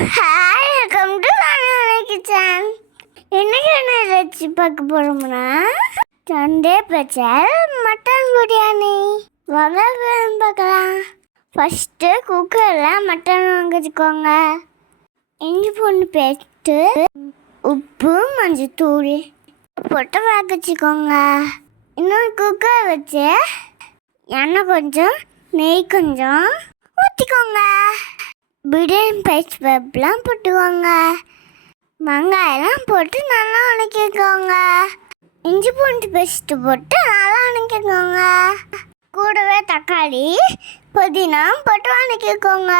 Hi, welcome to Sania kitchen. இன்னைக்கு என்ன recipe பார்க்க போறோம்னா சண்டே ஸ்பெஷல் மட்டன் பிரியாணி. வாங்க பார்க்கலாம். ஃபர்ஸ்ட்டு குக்கரில் மட்டன் வாங்கிச்சுக்கோங்க. இஞ்சி பூண்டு பேஸ்ட்டு, உப்பு, மஞ்சத்தூள் போட்டு வச்சுக்கோங்க. இன்னொரு குக்கர் வச்சு எண்ணெய் கொஞ்சம் நெய் கொஞ்சம் ஊற்றிக்கோங்க. பிரியாணி பேஸ்ட் வெப்லாம் போட்டுக்கோங்க. வெங்காயம்லாம் போட்டு நல்லா வதக்கிக்கோங்க. இஞ்சி பூண்டு பேஸ்ட்டு போட்டு நல்லா வதக்கிக்கோங்க. கூடவே தக்காளி புதினா போட்டு வதக்கிக்கோங்க.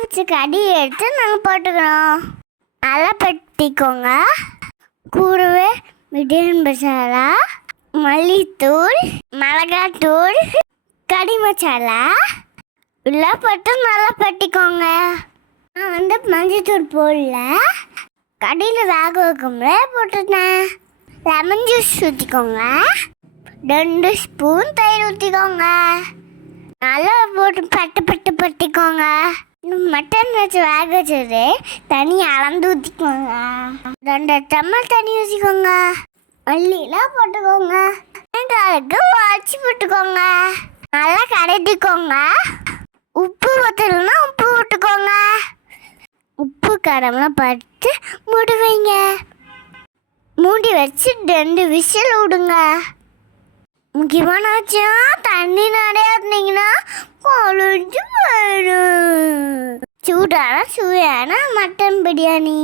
வச்சு கடி எடுத்து நாங்கள் போட்டுக்கிறோம். நல்லா பட்டிக்கோங்க. கூடவே பிரியாணி மசாலா, மல்லித்தூள், மிளகாத்தூள், கறி மசாலா எல்லாம் போட்டு நல்லா பட்டிக்கோங்க. நான் மஞ்சத்தூள் போடல, கடையில் வேக வைக்கும்போதே போட்டுட்டேன். லெமன் ஜூஸ் ஊற்றிக்கோங்க. 2 ஸ்பூன் தயிர் ஊற்றிக்கோங்க. நல்லா போட்டு பட்டிக்கோங்க. மட்டன் வச்சு வேக வச்சது தண்ணி அளந்து ஊற்றிக்கோங்க. 2 டம்ளர் தண்ணி ஊற்றிக்கோங்க. மல்லியெல்லாம் போட்டுக்கோங்க. வெங்காயத்துக்கு வச்சு போட்டுக்கோங்க. நல்லா கடைட்டிக்கோங்க. உப்பு ஊற்றணும்னா உப்பு விட்டுக்கோங்க. உப்பு காரம்லாம் பார்த்து மூடி வைங்க. மூடி வச்சு 2 விசில் விடுங்க. முக்கியமான விஷயம், தண்ணி நிறையா இருந்தீங்கன்னா கொழுஞ்சு போயிடும். சுவையான mutton biryani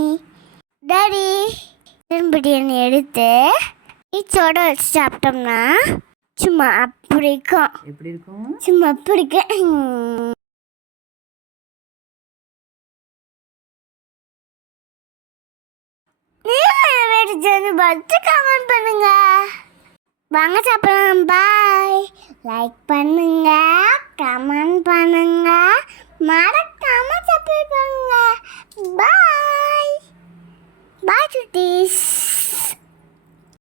daddy. Mutton biryani எடுத்து இச்சோட வச்சு சாப்பிட்டோம்னா சும்மா அப்படி இருக்கும். எப்படி இருக்கும்? சும்மா அப்படி இருக்கும். பார்த்து கமெண்ட் பண்ணுங்க. வாங்க சாப்பிடலாம். பாய். லைக் பண்ணுங்க, கமெண்ட் பண்ணுங்க, மறக்காம சப்ஸ்கிரைப் பண்ணுங்க. பாய் பாய் சுட்டீஸ்.